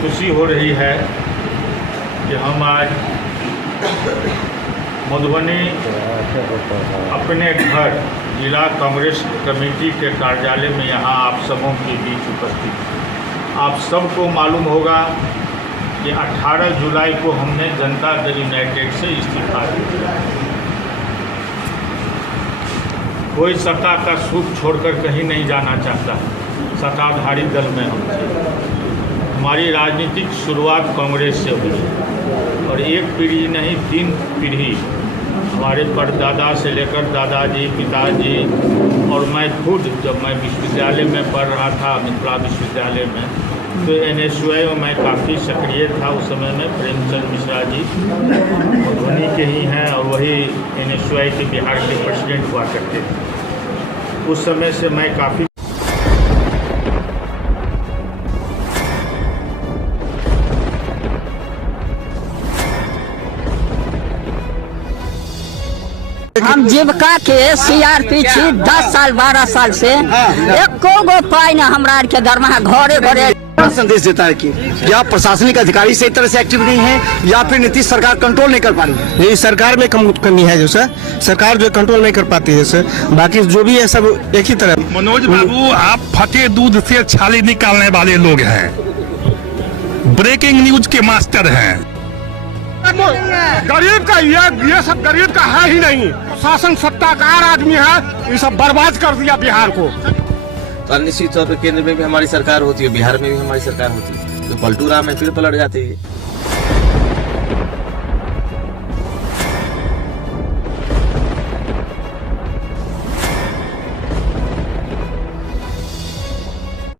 खुशी हो रही है कि हम आज मधुबनी अपने घर जिला कांग्रेस कमेटी के कार्यालय में यहाँ आप सबों के बीच उपस्थित। आप सबको मालूम होगा कि 18 जुलाई को हमने जनता दल यूनाइटेड से इस्तीफा दिया। कोई सत्ता का सुख छोड़कर कहीं नहीं जाना चाहता। सत्ताधारी दल में हम थे। हमारी राजनीतिक शुरुआत कांग्रेस से हुई और एक पीढ़ी नहीं 3 पीढ़ी हमारे परदादा से लेकर दादाजी, पिताजी और मैं खुद, जब मैं विश्वविद्यालय में पढ़ रहा था, मिथिला विश्वविद्यालय में, तो NSUI में मैं काफ़ी सक्रिय था। उस समय में प्रेमचंद मिश्रा जी मधुबनी के ही हैं और वही NSUI के बिहार के प्रेसिडेंट हुआ करते थे। उस समय से मैं काफ़ी हम जीविका के CRP छी 10 साल 12 साल से एको गो पाई न हमरा के दरमाहा घरे घरे संदेश देता है कि या प्रशासनिक अधिकारी सही तरह से एक्टिव नहीं है या फिर नीतीश सरकार कंट्रोल नहीं कर पा रही है। नहीं, सरकार में कमी है जो सर, सरकार जो कंट्रोल नहीं कर पाती है सर। बाकी जो भी है सब एक ही तरह। मनोज बाबू, आप फटे दूध से छाली निकालने वाले लोग हैं, ब्रेकिंग न्यूज के मास्टर हैं। गरीब का ये सब गरीब का है ही नहीं। शासन सत्ताकार आदमी है, ये सब बर्बाद कर दिया बिहार को। तो निश्चित तौर पर केंद्र में भी हमारी सरकार होती है, बिहार में भी हमारी सरकार होती है, तो पलटू राम में फिर पलट जाते हैं।